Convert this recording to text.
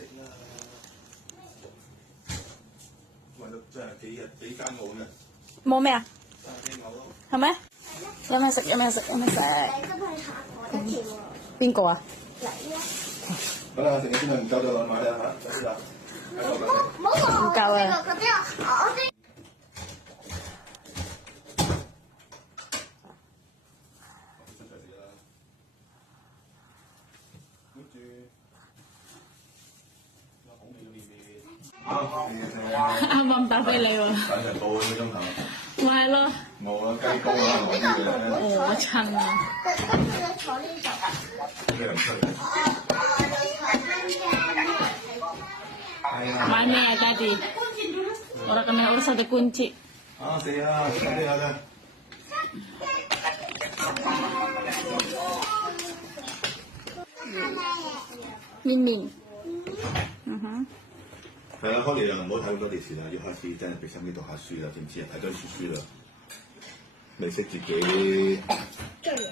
食啦。為咗真係幾間餓嘅。冇咩啊？炸雞牛咯。係咪？有咩食？有咩食？有咩食？邊個啊？好啦，成日先唔夠就落買啦嚇，快啲啦。唔夠啊！啱啱打俾你喎。等成個幾鐘頭。咪係咯。冇啊，雞公啊，攞啲嘅。我親啊！咩唔出嚟？買咩啊，爹哋？Orang kena urus ada kunci. Ah, saya ada. 明明。係啊，開嚟又唔好睇咁多電視啦，要開始真係俾心機讀下書啦，知唔知啊？睇多啲書啦，未識自己睇書咯。